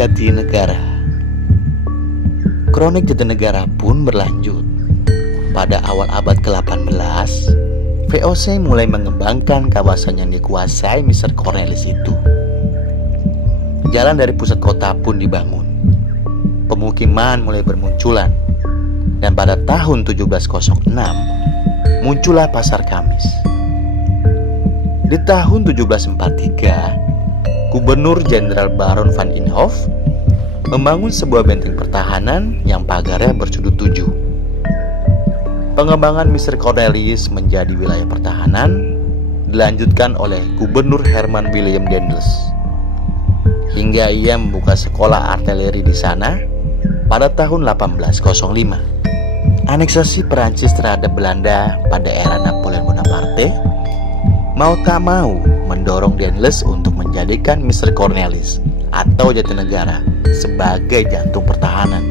Jatinegara. Kronik Jatinegara pun berlanjut. Pada awal abad ke-18, VOC mulai mengembangkan kawasan yang dikuasai Mr. Cornelis itu. Jalan dari pusat kota pun dibangun. Pemukiman mulai bermunculan. Dan pada tahun 1706, muncullah Pasar Kamis. Di tahun 1743, Gubernur Jenderal Baron van Inhofe membangun sebuah benteng pertahanan yang pagarnya bersudut 7. Pengembangan Mr. Cornelis menjadi wilayah pertahanan dilanjutkan oleh Gubernur Herman Willem Daendels, hingga ia membuka sekolah artileri di sana pada tahun 1805. Aneksasi Perancis terhadap Belanda pada era Napoleon Bonaparte mau tak mau mendorong Daendels untuk menjadikan Mr. Cornelis atau Jatinegara sebagai jantung pertahanan.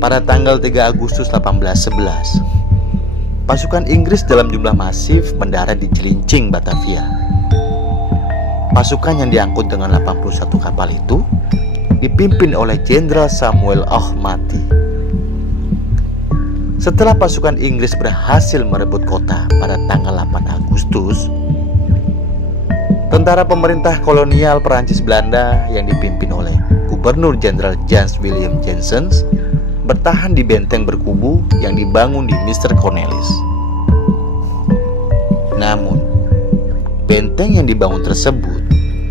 Pada tanggal 3 Agustus 1811, pasukan Inggris dalam jumlah masif mendarat di Cilincing, Batavia. Pasukan yang diangkut dengan 81 kapal itu dipimpin oleh Jenderal Samuel Ahmati. Setelah pasukan Inggris berhasil merebut kota pada tanggal 8 Agustus, tentara pemerintah kolonial Perancis Belanda yang dipimpin oleh Gubernur Jenderal Jan Willem Janssens bertahan di benteng berkubu yang dibangun di Mr. Cornelis. Namun, benteng yang dibangun tersebut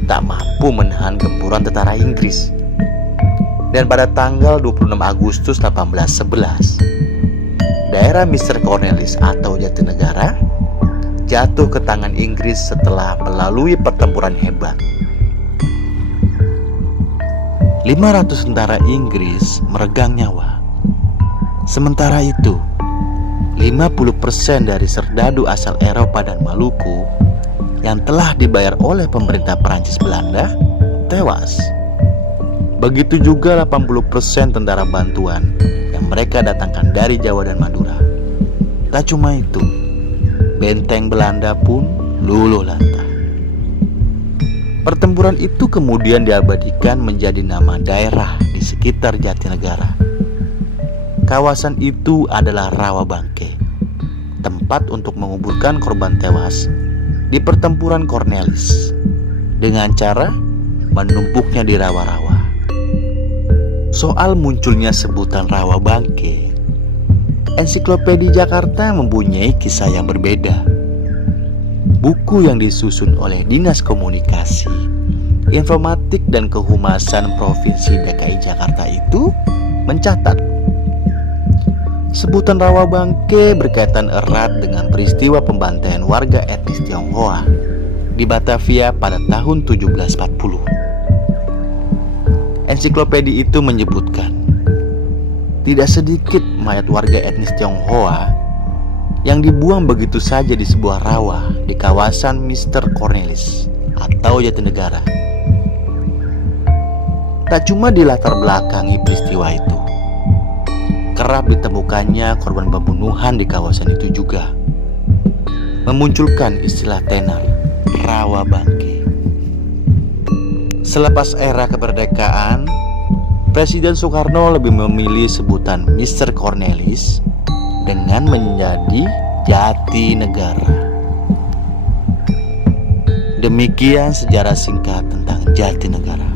tak mampu menahan gempuran tentara Inggris. Dan pada tanggal 26 Agustus 1811, daerah Mr. Cornelis atau Jatinegara jatuh ke tangan Inggris setelah melalui pertempuran hebat. 500 tentara Inggris meregang nyawa. Sementara itu, 50% dari serdadu asal Eropa dan Maluku yang telah dibayar oleh pemerintah Perancis Belanda tewas. Begitu juga 80% tentara bantuan yang mereka datangkan dari Jawa dan Madura. Tak cuma itu, benteng Belanda pun luluh lantah. Pertempuran itu kemudian diabadikan menjadi nama daerah di sekitar Jatinegara. Kawasan itu adalah Rawabangke, tempat untuk menguburkan korban tewas di pertempuran Cornelis dengan cara menumpuknya di rawa-rawa. Soal munculnya sebutan Rawabangke, Ensiklopedia Jakarta mempunyai kisah yang berbeda. Buku yang disusun oleh Dinas Komunikasi, Informatik dan Kehumasan Provinsi DKI Jakarta itu mencatat sebutan Rawabangke berkaitan erat dengan peristiwa pembantaian warga etnis Tionghoa di Batavia pada tahun 1740. Ensiklopedia itu menyebutkan tidak sedikit mayat warga etnis Tionghoa yang dibuang begitu saja di sebuah rawa di kawasan Mr. Cornelis atau Jatinegara. Tak cuma di latar belakangi peristiwa itu, kerap ditemukannya korban pembunuhan di kawasan itu juga, memunculkan istilah tenar Rawabangke. Selepas era kemerdekaan, Presiden Soekarno lebih memilih sebutan Mr. Cornelis dengan menjadi Jatinegara. Demikian sejarah singkat tentang Jatinegara.